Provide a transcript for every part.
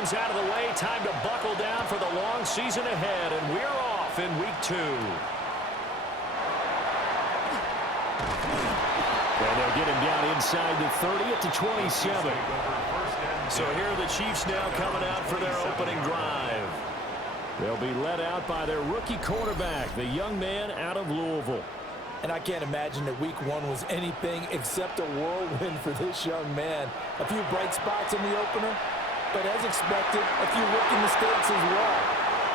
games out of the way, time to buckle down for the long season ahead, and we're off in week 2. And they'll get him down inside the 30 at the 27. So here are the Chiefs now coming out for their opening drive. They'll be led out by their rookie quarterback, the young man out of Louisville. And I can't imagine that week 1 was anything except a whirlwind for this young man. A few bright spots in the opener, but as expected, a few rookie mistakes as well.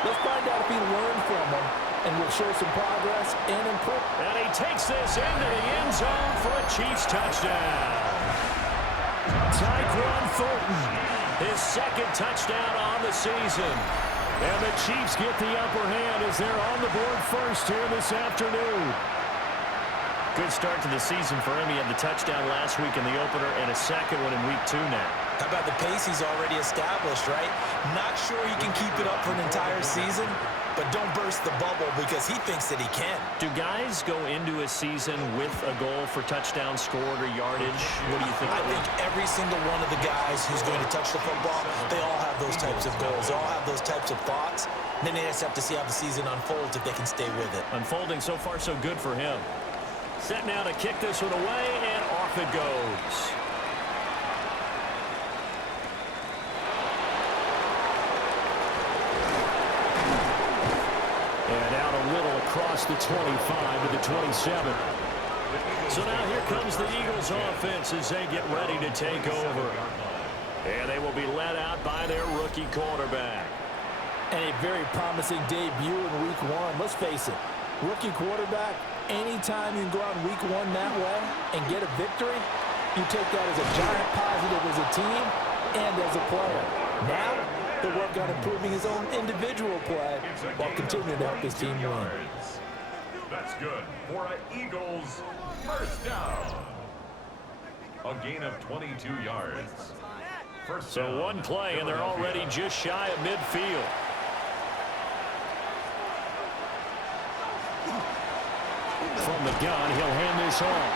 Let's find out if he learned from them, and will show some progress and improvement. And he takes this into the end zone for a Chiefs touchdown. Tyquan Thornton, his second touchdown on the season. And the Chiefs get the upper hand as they're on the board first here this afternoon. Good start to the season for him. He had the touchdown last week in the opener and a second one in week 2 now. How about the pace he's already established, right? Not sure he can keep it up for an entire season, but don't burst the bubble because he thinks that he can. Do guys go into a season with a goal for touchdown scored or yardage? What do you think? I think every single one of the guys who's going to touch the football, they all have those types of goals. They all have those types of thoughts. Then they just have to see how the season unfolds if they can stay with it. Unfolding so far so good for him. Set now to kick this one away, and off it goes. And out a little across the 25 to the 27. So now here comes the Eagles offense as they get ready to take over. And they will be led out by their rookie quarterback. And a very promising debut in week 1. Let's face it, rookie quarterback, anytime you can go out in week 1 that way and get a victory, you take that as a giant positive as a team and as a player. Now, he'll work on improving his own individual play while continuing to help his team win. That's good for an Eagles first down. A gain of 22 yards. So one play, and they're already just shy of midfield. From the gun, he'll hand this off.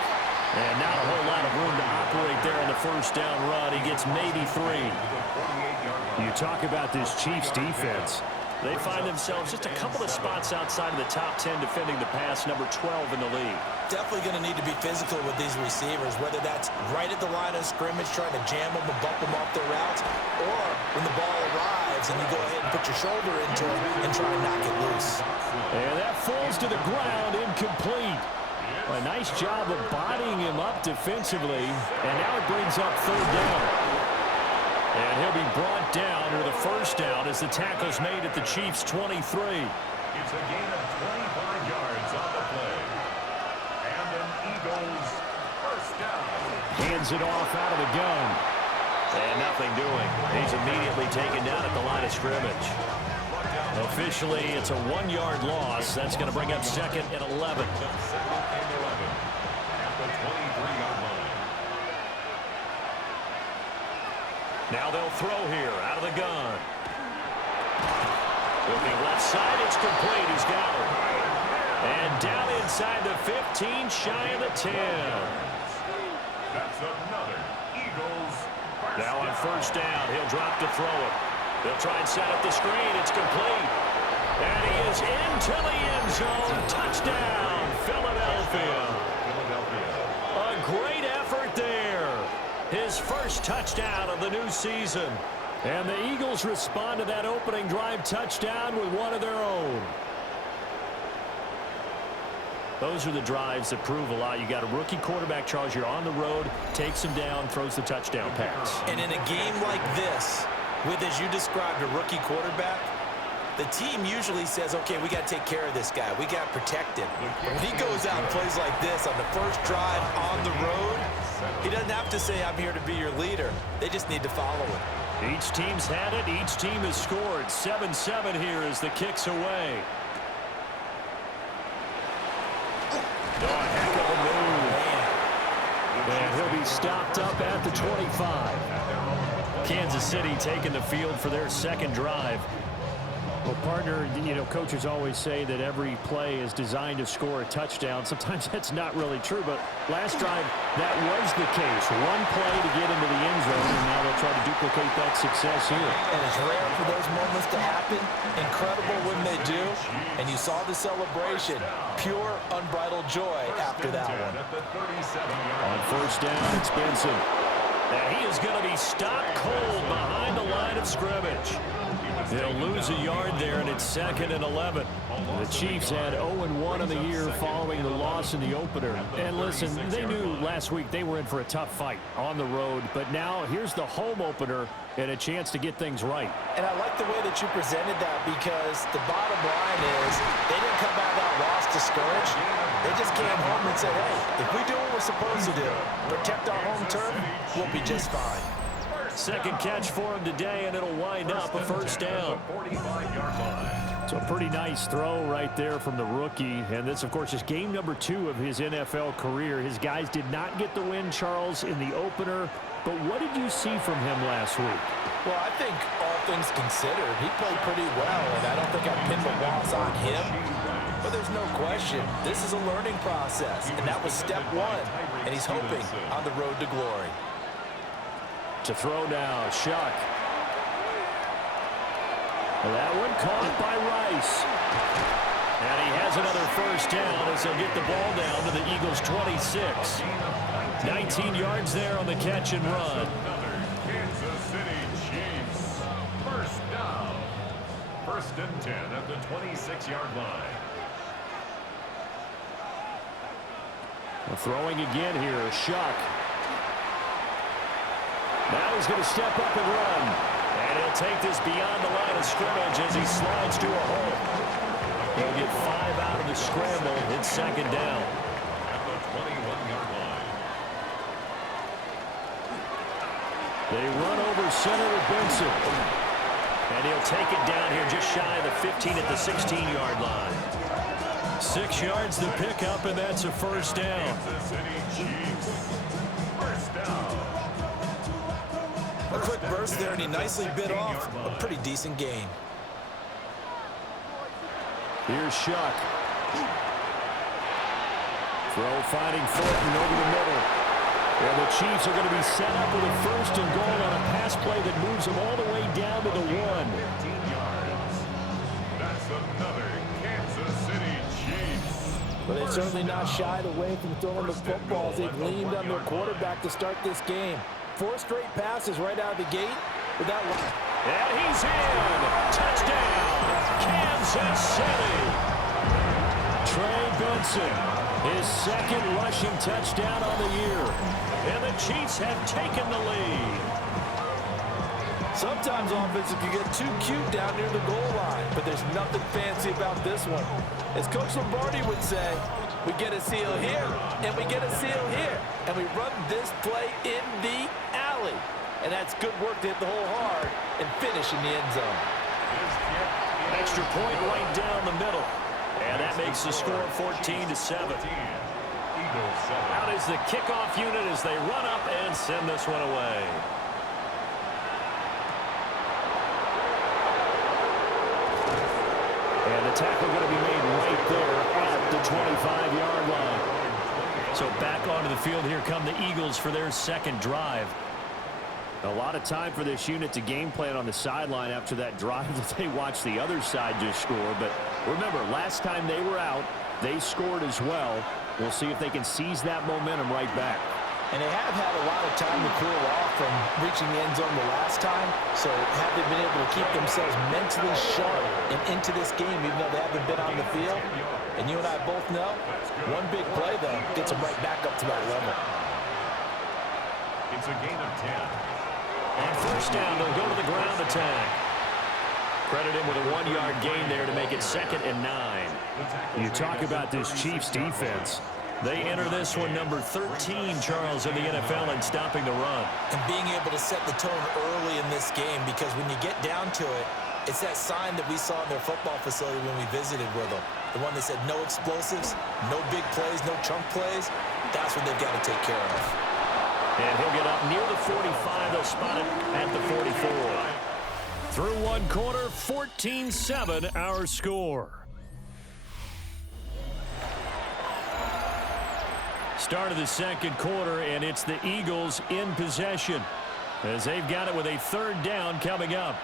And not a whole lot of room to operate there on the first down run. He gets maybe 3. You talk about this Chiefs defense. They find themselves just a couple of spots outside of the top 10 defending the pass, number 12 in the league. Definitely going to need to be physical with these receivers, whether that's right at the line of scrimmage trying to jam them and bump them off their routes, or when the ball arrives and you go ahead and put your shoulder into it and try and knock it loose. And that falls to the ground, incomplete. A nice job of bodying him up defensively, and now it brings up third down. And he'll be brought down with a first down as the tackle's made at the Chiefs' 23. It's a gain of 25 yards on the play. And an Eagles first down. Hands it off out of the gun. And nothing doing. He's immediately taken down at the line of scrimmage. Officially, it's a 1-yard loss. That's going to bring up second and 11. Second and 11 at the 23-yard line. Now they'll throw here out of the gun. Looking left side, it's complete. He's got it. And down inside the 15, shy of the 10. That's another Eagles first Now on down. first down, he'll drop to throw it. They'll try and set up the screen. It's complete. And he is into the end zone. Touchdown, Philadelphia. A great effort there. His first touchdown of the new season. And the Eagles respond to that opening drive touchdown with one of their own. Those are the drives that prove a lot. You got a rookie quarterback, Charles. You're on the road, takes him down, throws the touchdown pass. And in a game like this, with, as you described, a rookie quarterback, the team usually says, okay, we got to take care of this guy. We got to protect him. But when he goes out and plays like this on the first drive on the road, he doesn't have to say, I'm here to be your leader. They just need to follow him. Each team's had it. Each team has scored. 7-7 here as the kick's away. Oh, a heck of a move. And he'll be stopped up at the 25. Kansas City taking the field for their second drive. Well, partner, you know, coaches always say that every play is designed to score a touchdown. Sometimes that's not really true, but last drive, that was the case. One play to get into the end zone, and now they'll try to duplicate that success here. And it's rare for those moments to happen. Incredible when they do. And you saw the celebration. Pure, unbridled joy after that one. On first down, it's Benson. And he is going to be stopped cold behind the line of scrimmage. They'll lose a yard there, and it's 2nd and 11. The Chiefs had 0-1 in the year following the loss in the opener. And listen, they knew last week they were in for a tough fight on the road. But now here's the home opener and a chance to get things right. And I like the way that you presented that, because the bottom line is they didn't come out of that loss discouraged. They just came home and said, hey, if we do what we're supposed to do, protect our home turf, we'll be just fine. Second catch for him today, and it'll wind up a first down. So a pretty nice throw right there from the rookie. And this, of course, is game number 2 of his NFL career. His guys did not get the win, Charles, in the opener. But what did you see from him last week? Well, I think all things considered, he played pretty well, and I don't think I pinned the loss on him. But there's no question, this is a learning process, and that was step 1, and he's hoping on the road to glory. To throw now, Shuck. That one caught by Rice. And he has another first down as he'll get the ball down to the Eagles' 26. 19 yards there on the catch and run. Kansas City Chiefs. First down. 1st and 10 at the 26-yard line. Well, throwing again here, Shuck. Now he's going to step up and run. And he'll take this beyond the line of scrimmage as he slides to a hole. He'll get 5 out of the scramble. It's 2nd down. At the 21-yard line. They run over center with Benson. And he'll take it down here just shy of the 15 at the 16-yard line. 6 yards to pick up, and that's a first down. Kansas City Chiefs. First down. A quick burst there, and he nicely bit off a pretty decent gain. Here's Shuck. Throw finding Fulton over the middle. And the Chiefs are going to be set up with a 1st and goal on a pass play that moves them all the way down to the 1. 15 yards. That's another Kansas City Chiefs. But they've certainly not shied away from throwing the footballs. They've leaned on their quarterback to start this game. 4 straight passes right out of the gate with that one. And he's in. Touchdown, Kansas City. Trey Benson, his 2nd rushing touchdown on the year. And the Chiefs have taken the lead. Sometimes offense, if you get too cute down near the goal line, but there's nothing fancy about this one. As Coach Lombardi would say, we get a seal here, and we get a seal here, and we run this play in the alley. And that's good work to hit the hole hard and finish in the end zone. Extra point right down the middle. And that makes the score 14-7. Out is the kickoff unit as they run up and send this one away. And the tackle going to be made right there at the 25-yard line. So back onto the field, here come the Eagles for their 2nd drive. A lot of time for this unit to game plan on the sideline after that drive that they watched the other side just score. But remember, last time they were out, they scored as well. We'll see if they can seize that momentum right back. And they have had a lot of time to cool off from reaching the end zone the last time. So have they been able to keep themselves mentally sharp and into this game, even though they haven't been on the field? And you and I both know, one big play, though, gets them right back up to that level. It's a gain of 10. On first down, they'll go to the ground attack. Credit him with a 1-yard gain there to make it 2nd and 9. You talk about this Chiefs defense. They enter this one number 13, Charles, in the NFL in stopping the run. And being able to set the tone early in this game, because when you get down to it, it's that sign that we saw in their football facility when we visited with them. The one that said no explosives, no big plays, no chunk plays. That's what they've got to take care of. And he'll get up near the 45. They'll spot it at the 44. Through one quarter, 14-7 our score. Start of the second quarter, and it's the Eagles in possession as they've got it with a third down coming up.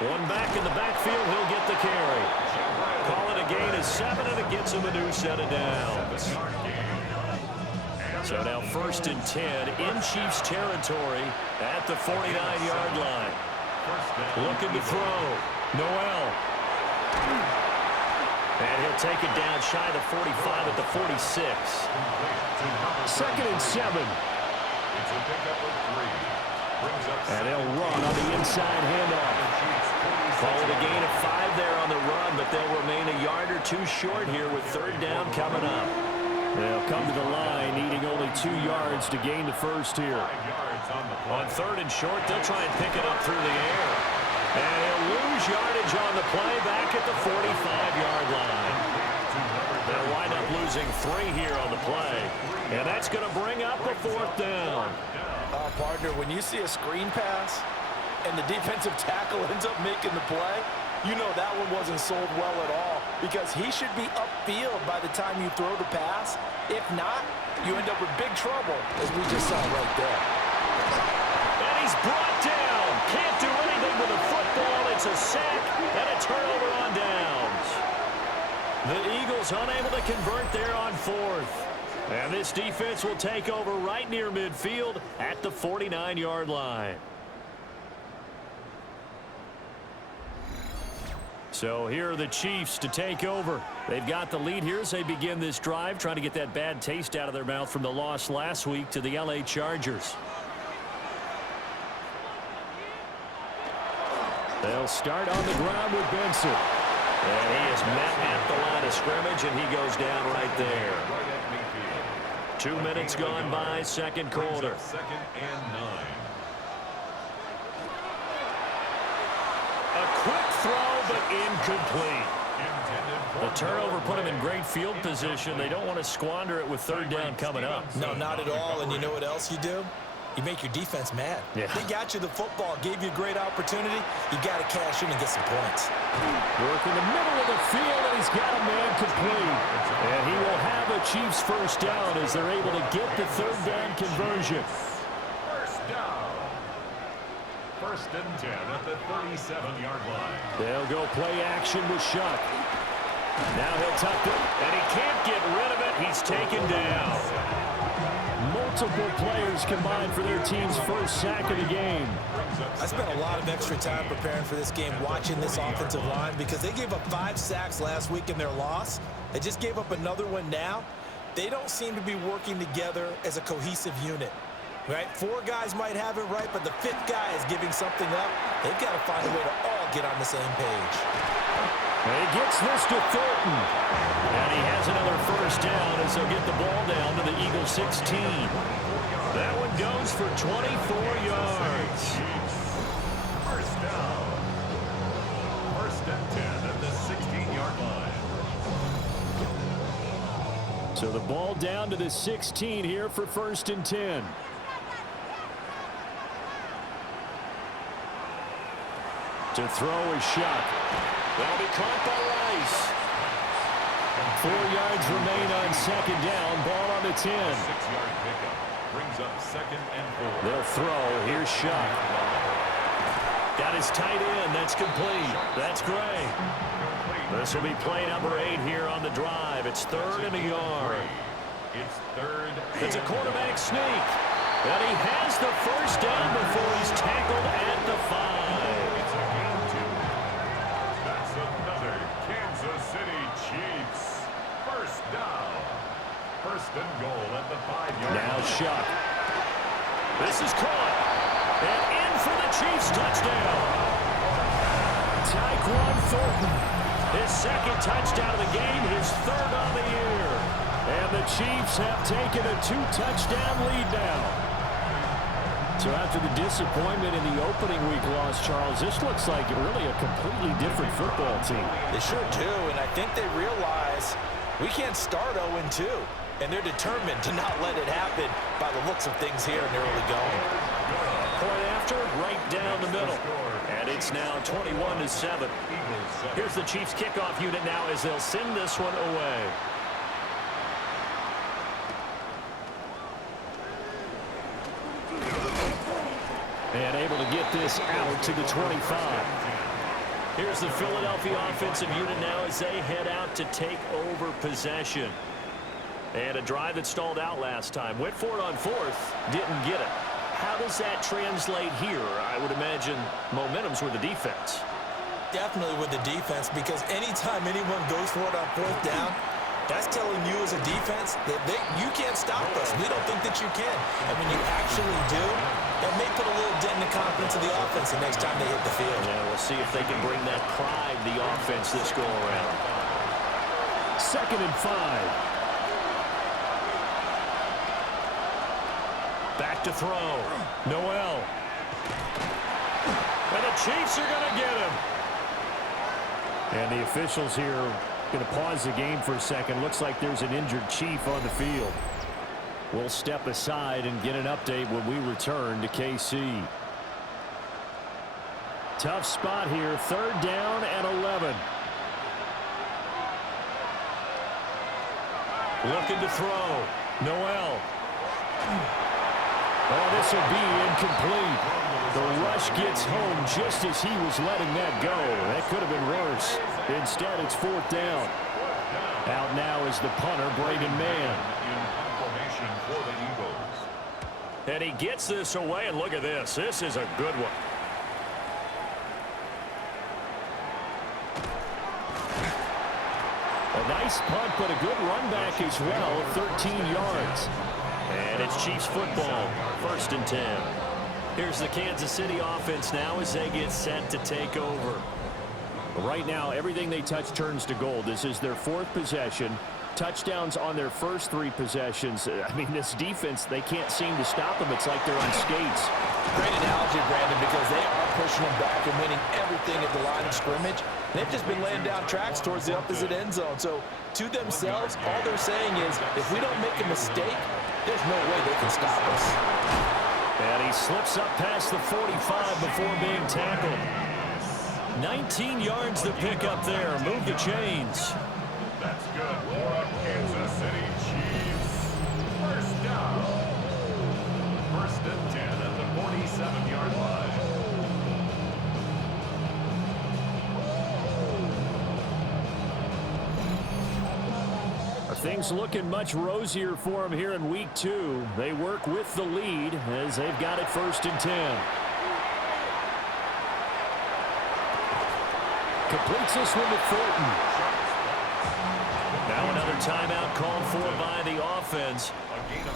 One back in the backfield, he'll get the carry. Call it a gain of 7, and it gets him a new set of downs. So now 1st and 10 in Chiefs territory at the 49-yard line. Looking to throw. Noel. And he'll take it down shy of the 45 at the 46. 2nd and 7. And they'll run on the inside handoff. Call it a gain of 5 there on the run, but they'll remain a yard or 2 short here with 3rd down coming up. They'll come to the line, needing only 2 yards to gain the first here. On 3rd and short, they'll try and pick it up through the air. And they'll lose yardage on the play back at the 45-yard line. They'll wind up losing 3 here on the play. And that's going to bring up a 4th down. Partner, when you see a screen pass and the defensive tackle ends up making the play, you know that one wasn't sold well at all, because he should be upfield by the time you throw the pass. If not, you end up with big trouble, as we just saw right there. And he's brought down. Can't do anything with the football. It's a sack and a turnover on downs. The Eagles unable to convert there on 4th. And this defense will take over right near midfield at the 49-yard line. So here are the Chiefs to take over. They've got the lead here as they begin this drive, trying to get that bad taste out of their mouth from the loss last week to the LA Chargers. They'll start on the ground with Benson. And he is met at the line of scrimmage, and he goes down right there. 2 minutes gone by, second quarter. 2nd and 9. A quick throw, but incomplete. The turnover put him in great field position. They don't want to squander it with 3rd down coming up. No, not at all. And you know what else you do? You make your defense mad. Yeah. They got you the football, gave you a great opportunity. You got to cash in and get some points. Work in the middle of the field, and he's got a man complete. And he will have a Chiefs first down as they're able to get the 3rd down conversion. First down. 1st and 10 at the 37-yard line. They'll go play action with Shuck. Now he'll tuck it, and he can't get rid of it. He's taken down. Multiple players combined for their team's first sack of the game. I spent a lot of extra time preparing for this game, watching this offensive line, because they gave up 5 sacks last week in their loss. They just gave up another one now. They don't seem to be working together as a cohesive unit. Right? 4 guys might have it right, but the 5th guy is giving something up. They've got to find a way to all get on the same page. And he gets this to Thornton. And he has another first down as they'll get the ball down to the Eagles 16. That one goes for 24 yards. First down. 1st and 10 at the 16-yard line. So the ball down to the 16 here for 1st and 10. To throw is Shuck. That'll be caught by Rice. 4 yards remain on 2nd down. Ball on the 10. 6-yard pickup brings up 2nd and 4. They'll throw. Here's Shuck. Got his tight end. That's complete. That's Gray. This will be play number 8 here on the drive. It's 3rd and a yard. It's 3rd. It's a quarterback sneak. And he has the first down before he's tackled at the 5. It's a gain of 2. That's another Kansas City Chiefs. First down. 1st and goal at the 5-yard line. Now Shuck. This is caught. And in for the Chiefs touchdown. Tyquan Thornton. His 2nd touchdown of the game, his 3rd on the year. And the Chiefs have taken a 2-touchdown lead now. So after the disappointment in the opening week loss, Charles, this looks like really a completely different football team. They sure do, and I think they realize we can't start 0-2, and they're determined to not let it happen by the looks of things here in the early going. Point after, right down the middle. And it's now 21-7. Here's the Chiefs kickoff unit now as they'll send this one away. And able to get this out to the 25. Here's the Philadelphia offensive unit now as they head out to take over possession. And a drive that stalled out last time. Went for it on fourth, didn't get it. How does that translate here? I would imagine momentum's with the defense. Definitely with the defense, because anytime anyone goes for it on fourth down, that's telling you as a defense that you can't stop us. We don't think that you can. And when you actually do, that may put a little dent in the confidence of the offense the next time they hit the field. Yeah, we'll see if they can bring that pride the offense this go around. 2nd and 5. Back to throw. Noel. And the Chiefs are going to get him. And the officials here going to pause the game for a second. Looks like there's an injured Chief on the field. We'll step aside and get an update when we return to KC. Tough spot here. 3rd down and 11. Looking to throw. Noel. Oh, this will be incomplete. The rush gets home just as he was letting that go. That could have been worse. Instead, it's 4th down. Out now is the punter, Braden Mann. And he gets this away, and look at this. This is a good one. A nice punt, but a good run back as well. 13 yards. And it's Chiefs football. 1st and 10. Here's the Kansas City offense now as they get set to take over. Right now, everything they touch turns to gold. This is their 4th possession. Touchdowns on their first 3 possessions. I mean, this defense, they can't seem to stop them. It's like they're on skates. Great analogy, Brandon, because they are pushing them back and winning everything at the line of scrimmage. They've just been laying down tracks towards the opposite end zone. So, to themselves, all they're saying is, if we don't make a mistake, there's no way they can stop us. And he slips up past the 45 before being tackled. 19 yards to pick up there. Move the chains. That's good for Kansas City Chiefs. 1st down. 1st and 10 at the 47-yard line. Things looking much rosier for them here in week 2. They work with the lead as they've got it 1st and 10. Completes this one to Thornton. Now another timeout called for by the offense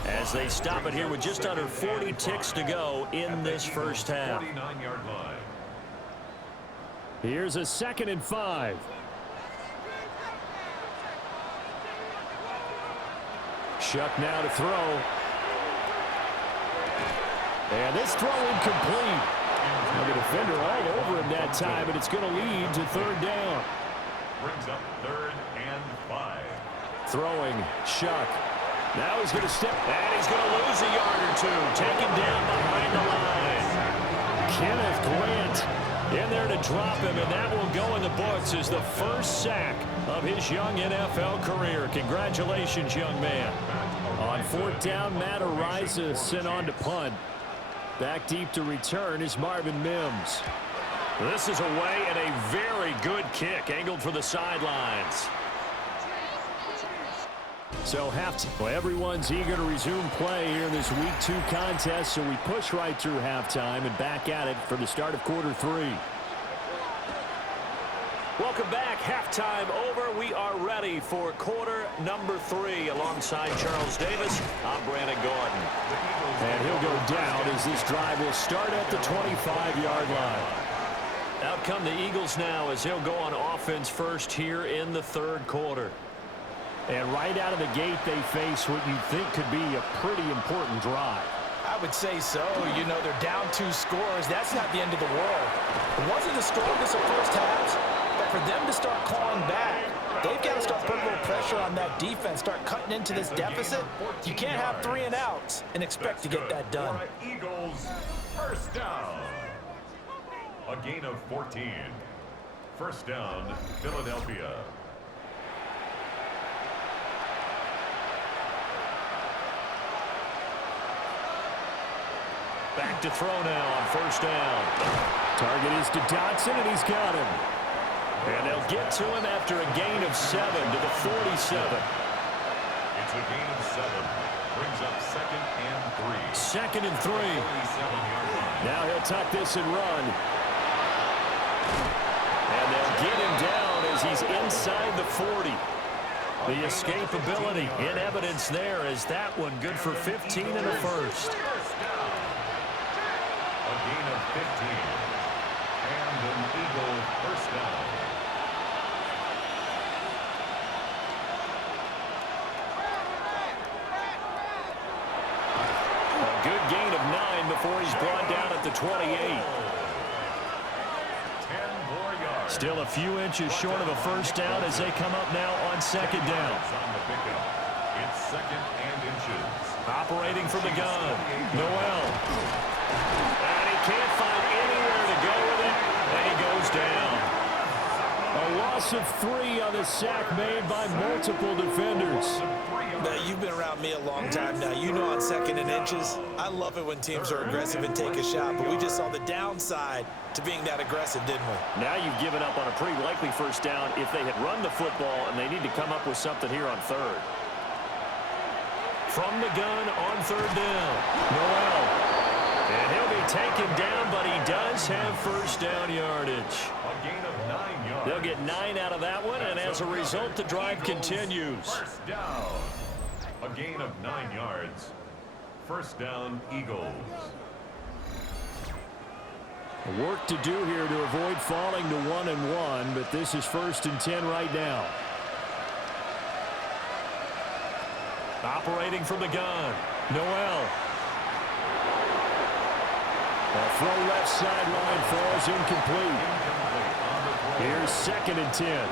as they stop it here with just under 40 ticks to go in this first half. Here's a 2nd and 5. Shuck now to throw. And this throw incomplete. Now the defender all over him that time, and it's going to lead to 3rd down. Brings up 3rd and 5. Throwing, Shuck. Now he's going to step, and he's going to lose a yard or 2. Taken down behind the line. Kenneth Grant in there to drop him, and that will go in the books as the first sack of his young NFL career. Congratulations, young man. On 4th down, Matt Ariza sent on to punt. Back deep to return is Marvin Mims. This is away and a very good kick, angled for the sidelines. So well, everyone's eager to resume play here in this week 2 contest, so we push right through halftime and back at it for the start of quarter 3. Welcome back. Halftime over. We are ready for quarter number 3. Alongside Charles Davis, I'm Brandon Gordon. And he'll go down as this drive will start at the 25-yard line. Out come the Eagles now as he'll go on offense first here in the 3rd quarter. And right out of the gate, they face what you'd think could be a pretty important drive. I would say so. You know, they're down 2 scores. That's not the end of the world. It wasn't the strongest of first halves, but for them to start clawing back, they've got to start putting a little pressure on that defense, start cutting into this deficit. You can't have 3 and outs and expect to get that done. Eagles First down. A gain of 14. First down, Philadelphia. Back to throw now on first down. Target is to Dotson, and he's got him. And they'll get to him after a gain of 7 to the 47. It's a gain of 7. Brings up 2nd and 3. 2nd and 3. Now he'll tuck this and run. And they'll get him down as he's inside the 40. The escapability in evidence there as that one good for 15 and a first. A gain of 15. And an Eagle first down. A good gain of 9 before he's brought down at the 28. 10 more yards. Still a few inches short of a first down as they come up now on 2nd down. On the pickup. It's 2nd and inches. Operating from the gun. Noel. And he can't find anywhere to go with it. And he goes down. A loss of 3 on the sack made by multiple defenders. Now, you've been around me a long time now. You know on 2nd and inches, I love it when teams are aggressive and take a shot, but we just saw the downside to being that aggressive, didn't we? Now you've given up on a pretty likely first down if they had run the football, and they need to come up with something here on 3rd. From the gun on 3rd down, Noel. And he'll be taken down, but he does have first down yardage. A gain of 9 yards. They'll get 9 out of that one, and as a result, the drive continues. First down. A gain of 9 yards. First down, Eagles. Work to do here to avoid falling to 1-1, but this is 1st and 10 right now. Operating from the gun, Noel. A throw left sideline falls incomplete. Here's 2nd and 10.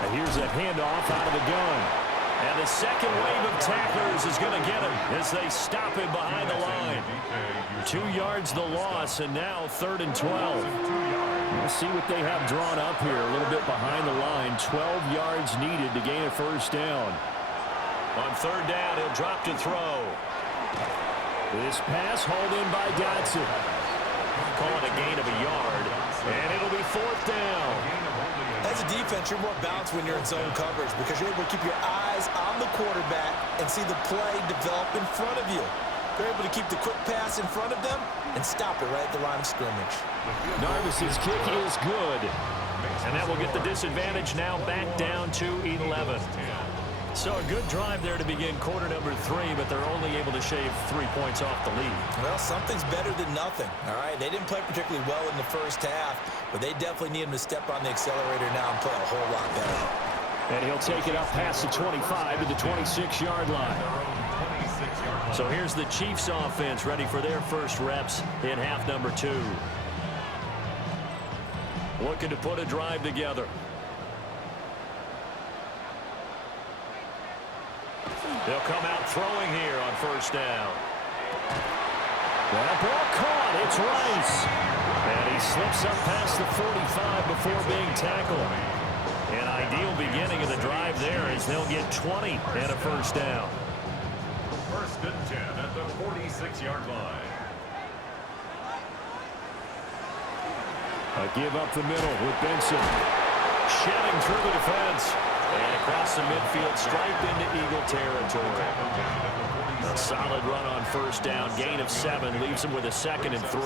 And here's a handoff out of the gun. And the second wave of tacklers is going to get him as they stop him behind the line. 2 yards the loss, and now 3rd and 12. We'll see what they have drawn up here a little bit behind the line. 12 yards needed to gain a first down. On 3rd down, he'll drop to throw. This pass hauled in by Dotson. Call it a gain of a yard, and it'll be 4th down. As a defense, you're more balanced when you're in zone coverage because you're able to keep your eyes on the quarterback and see the play develop in front of you. They're able to keep the quick pass in front of them and stop it right at the line of scrimmage. Narvis's kick is good. And that will get the disadvantage now back down to 11. So a good drive there to begin quarter number 3, but they're only able to shave 3 points off the lead. Well, something's better than nothing, all right? They didn't play particularly well in the first half, but they definitely need him to step on the accelerator now and play a whole lot better. And he'll take it up past the 25 to the 26-yard line. So here's the Chiefs offense ready for their first reps in half number 2. Looking to put a drive together. They'll come out throwing here on first down. That ball caught. It's Rice. And he slips up past the 45 before being tackled. An ideal beginning of the drive there as they'll get 20 and a first down. 1st and 10 at the 46-yard line. A give up the middle with Benson. Shedding through the defense. And across the midfield, stripe into Eagle territory. A solid run on first down. Gain of 7 leaves him with a 2nd and 3.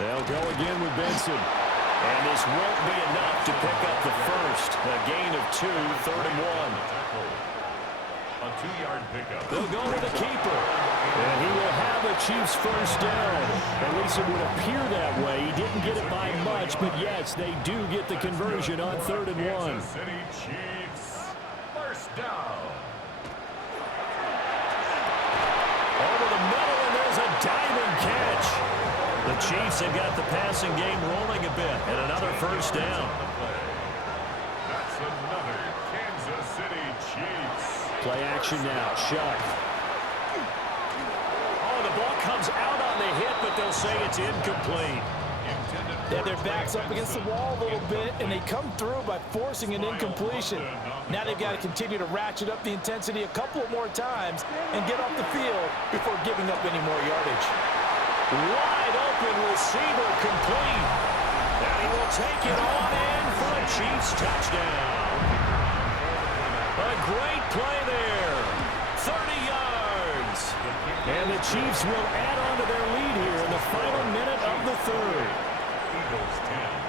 They'll go again with Benson. And this won't be enough to pick up the first. A gain of 2, 3rd and 1. A 2-yard pickup. They'll go with the keeper. And he will have a Chiefs first down. At least it would appear that way. He didn't get it by much, but yes, they do get the conversion on 3rd and 1. Kansas City Chiefs. First down. Over the middle, and there's a diving catch. The Chiefs have got the passing game rolling a bit, and another first down. That's another Kansas City Chiefs. Play action now. Shuck. Oh, the ball comes out on the hit, but they'll say it's incomplete. They have their backs up against the wall a little bit, and they come through by forcing an incompletion. Now they've got to continue to ratchet up the intensity a couple of more times and get off the field before giving up any more yardage. Wide open receiver complete. And he will take it on in for a Chiefs touchdown. A great play there. 30 yards. And the Chiefs will add on to their lead here in the final minute of the third.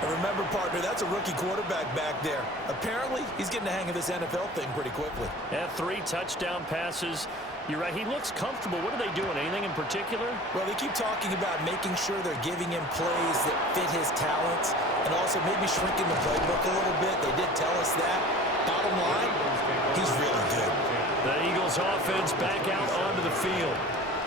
And remember, partner, that's a rookie quarterback back there. Apparently, he's getting the hang of this NFL thing pretty quickly. Yeah, 3 touchdown passes. You're right, he looks comfortable. What are they doing? Anything in particular? Well, they keep talking about making sure they're giving him plays that fit his talents and also maybe shrinking the playbook a little bit. They did tell us that. Bottom line, he's really good. The Eagles offense back out onto the field.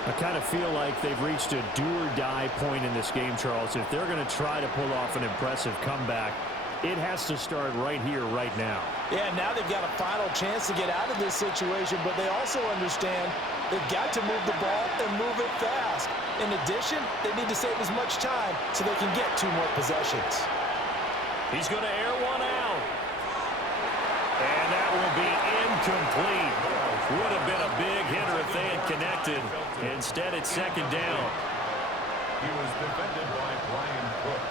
I kind of feel like they've reached a do-or-die point in this game, Charles. If they're going to try to pull off an impressive comeback, it has to start right here, right now. Yeah, now they've got a final chance to get out of this situation, but they also understand they've got to move the ball and move it fast. In addition, they need to save as much time so they can get 2 more possessions. He's going to air one out. And that will be incomplete. Would have been a big hitter if they had connected. Instead, it's second down. He was defended by Brian Cook.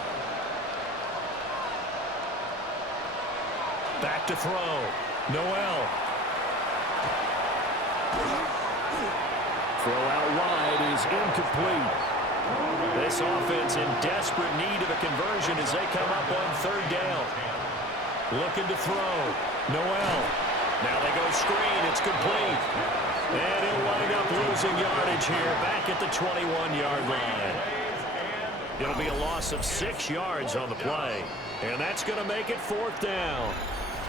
Back to throw. Noel. Throw out wide is incomplete. This offense in desperate need of a conversion as they come up on third down. Looking to throw. Noel. Now they go screen. It's complete. And he'll wind up losing yardage here back at the 21-yard line. It'll be a loss of 6 yards on the play. And that's going to make it 4th down.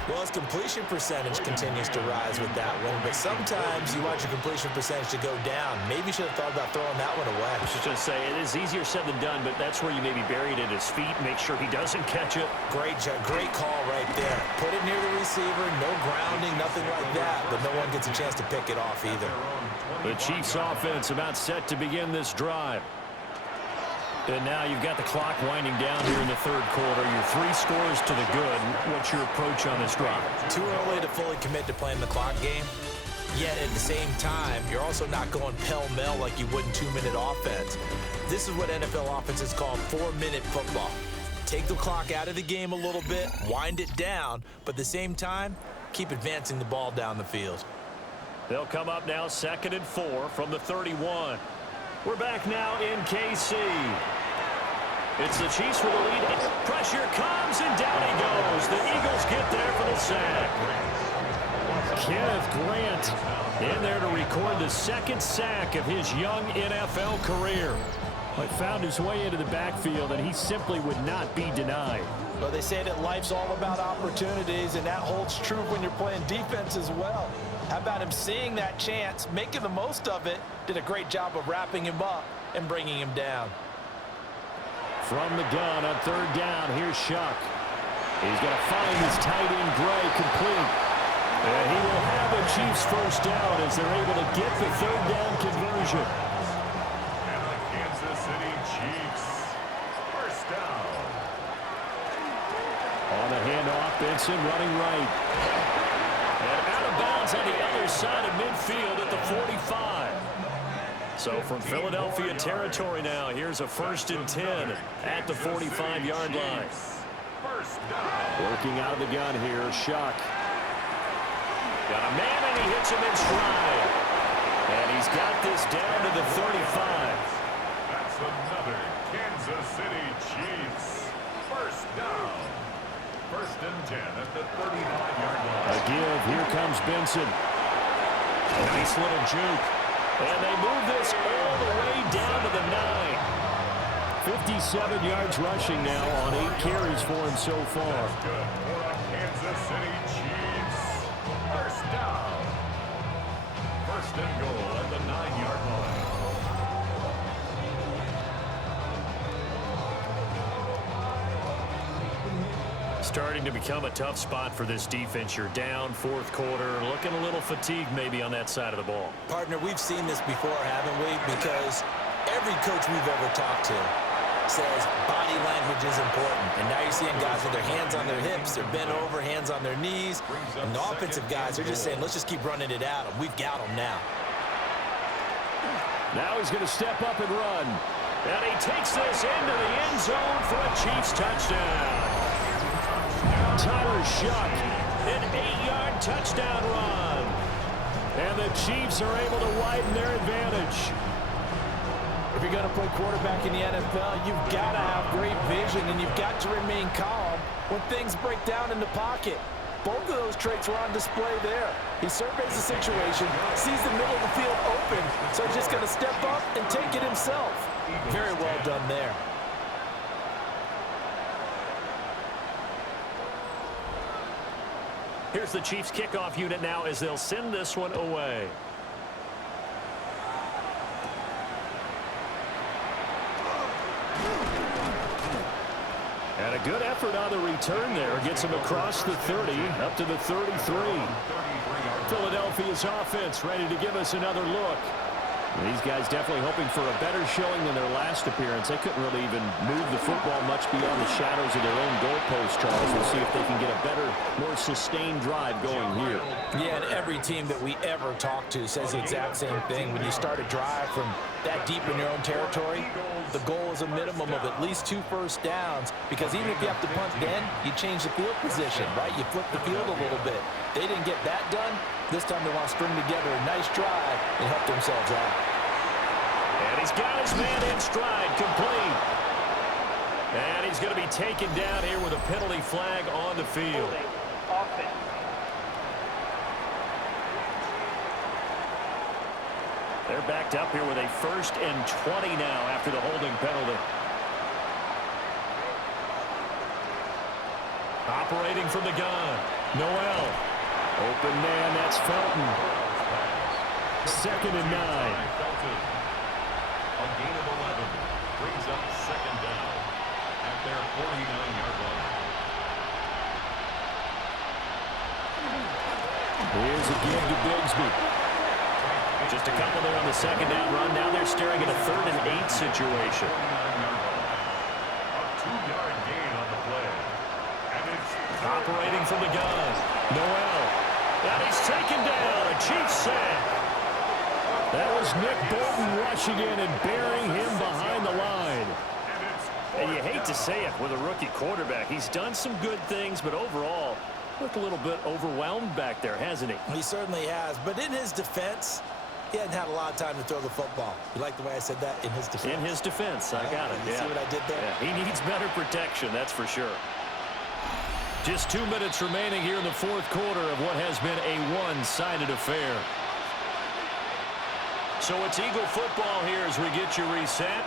Well, his completion percentage continues to rise with that one, but sometimes you want your completion percentage to go down. Maybe you should have thought about throwing that one away. I was just going to say, it is easier said than done, but that's where you maybe bury it at his feet, make sure he doesn't catch it. Great call right there. Put it near the receiver, no grounding, nothing like that, but no one gets a chance to pick it off either. The Chiefs offense about set to begin this drive. And now you've got the clock winding down here in the third quarter. Your 3 scores to the good. What's your approach on this drive? Too early to fully commit to playing the clock game. Yet at the same time, you're also not going pell-mell like you would in 2-minute offense. This is what NFL offenses call 4-minute football. Take the clock out of the game a little bit, wind it down, but at the same time, keep advancing the ball down the field. They'll come up now 2nd and 4 from the 31. We're back now in KC. It's the Chiefs with the lead. Pressure comes, and down he goes. The Eagles get there for the sack. Kenneth Grant in there to record the 2nd sack of his young NFL career. Found his way into the backfield, and he simply would not be denied. Well, they say that life's all about opportunities, and that holds true when you're playing defense as well. How about him seeing that chance, making the most of it, did a great job of wrapping him up and bringing him down. From the gun on 3rd down, here's Shuck. He's going to find his tight end, Gray, complete. And he will have a Chiefs first down as they're able to get the 3rd down conversion. And the Kansas City Chiefs, first down. On the handoff, Benson running right. And out of bounds on the other side of midfield at the 45. So from Philadelphia territory now, here's a 1st and 10 at the 45-yard line. First down. Working out of the gun here, Shuck. Got a man, and he hits him in stride. And he's got this down to the 35. That's another Kansas City Chiefs. First down. 1st and 10 at the 35-yard line. A give. Here comes Benson. Nice little juke. And they move this all the way down to the 9. 57 yards rushing now on 8 carries for him so far. That's good for the Kansas City Chiefs. First down. 1st and goal at the 9-yard line. starting to become a tough spot for this defense. You're down fourth quarter, looking a little fatigued maybe on that side of the ball. Partner, we've seen this before, haven't we? Because every coach we've ever talked to says body language is important. And now you're seeing guys with their hands on their hips, they're bent over, hands on their knees. And the offensive guys are just saying, let's just keep running it at them. We've got them now. Now he's going to step up and run. And he takes this into the end zone for a Chiefs touchdown. Tyler Shuck, an 8-yard touchdown run. And the Chiefs are able to widen their advantage. If you're going to play quarterback in the NFL, you've got to have great vision, and you've got to remain calm when things break down in the pocket. Both of those traits were on display there. He surveys the situation, sees the middle of the field open, so he's just going to step up and take it himself. Very well done there. Here's the Chiefs kickoff unit now as they'll send this one away. And a good effort on the return there. Gets him across the 30, up to the 33. Philadelphia's offense ready to give us another look. These guys definitely hoping for a better showing than their last appearance. They couldn't really even move the football much beyond the shadows of their own goalpost, Charles. We'll see if they can get a better, more sustained drive going here. Yeah, and every team that we ever talk to says the exact same thing. When you start a drive from that deep in your own territory, the goal is a minimum of at least 2 first downs, because even if you have to punt then, you change the field position, right? You flip the field a little bit. They didn't get that done. This time they want to string together a nice drive and help themselves out. And he's got his man in stride, complete. And he's going to be taken down here with a penalty flag on the field. They're backed up here with a 1st and 20 now after the holding penalty. Operating from the gun, Noel. Open man, that's Felton. 2nd and 9. A gain of 11 brings up 2nd down at their 49-yard line. Here's a give to Bigsby. Just a couple there on the 2nd down run. Now they're staring at a 3rd and 8 situation. A 2-yard gain on the play. And it's Operating from the gun, Noel. And he's taken down. A Chiefs sack. That was Nick Bolton rushing in and burying him behind the line. And you hate to say it with a rookie quarterback. He's done some good things, but overall, looked a little bit overwhelmed back there, hasn't he? He certainly has, but in his defense, he hadn't had a lot of time to throw the football. You like the way I said that? In his defense. In his defense, I got it. You see what I did there? Yeah, he needs better protection, that's for sure. Just 2 minutes remaining here in the 4th quarter of what has been a one-sided affair. So it's Eagle football here as we get you reset.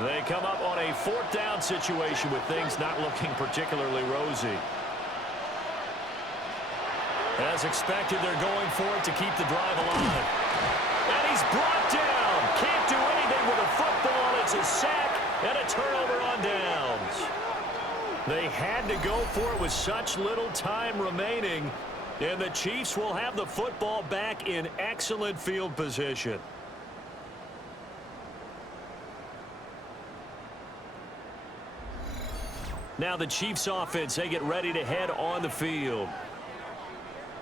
They come up on a 4th down situation with things not looking particularly rosy. As expected, they're going for it to keep the drive alive. And he's brought down. Can't do anything with a football. It's a sack and a turnover on downs. They had to go for it with such little time remaining. And the Chiefs will have the football back in excellent field position. Now the Chiefs offense, they get ready to head on the field.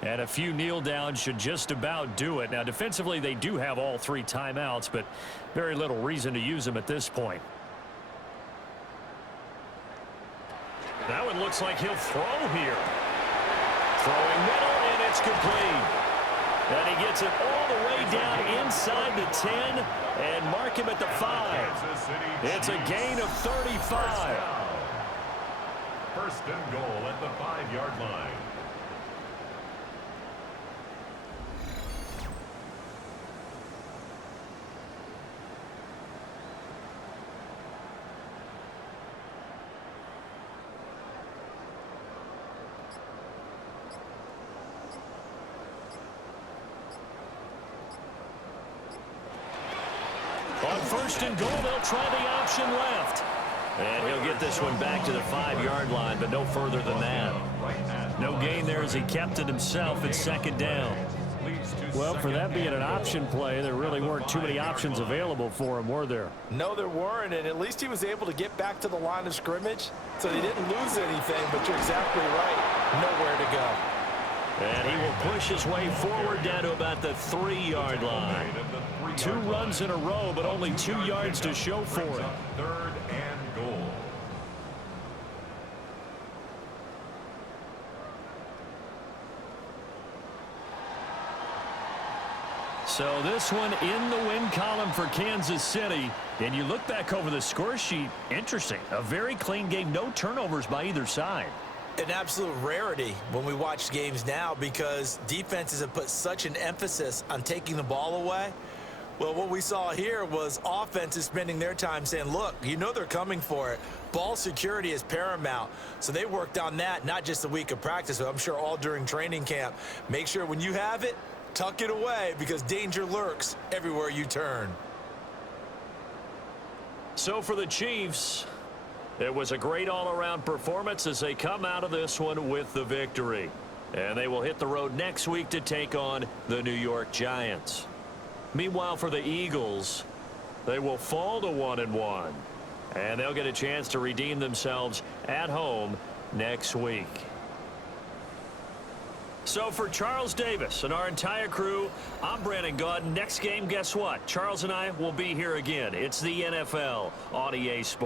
And a few kneel downs should just about do it. Now defensively they do have all 3 timeouts, but very little reason to use them at this point. That one looks like he'll throw here. Throwing middle, and it's complete. And he gets it all the way down inside the 10 and mark him at the 5. It's a gain of 35. 1st and goal at the 5-yard line. On 1st and goal, they'll try the option left. And he'll get this one back to the 5-yard line, but no further than that. No gain there as he kept it himself at second down. Well, for that being an option play, there really weren't too many options available for him, were there? No, there weren't, and at least he was able to get back to the line of scrimmage, so he didn't lose anything, but you're exactly right. Nowhere to go. And he will push his way forward down to about the 3-yard line. 2 runs in a row, but only 2 yards to show for it. 3rd and goal. So this one in the win column for Kansas City. And you look back over the score sheet, interesting. A very clean game, no turnovers by either side. An absolute rarity when we watch games now because defenses have put such an emphasis on taking the ball away. Well, what we saw here was offenses spending their time saying, look, you know they're coming for it. Ball security is paramount. So they worked on that, not just a week of practice, but I'm sure all during training camp. Make sure when you have it, tuck it away because danger lurks everywhere you turn. So for the Chiefs, it was a great all-around performance as they come out of this one with the victory. And they will hit the road next week to take on the New York Giants. Meanwhile, for the Eagles, they will fall to 1-1. And they'll get a chance to redeem themselves at home next week. So for Charles Davis and our entire crew, I'm Brandon Gaudin. Next game, guess what? Charles and I will be here again. It's the NFL on EA Sports.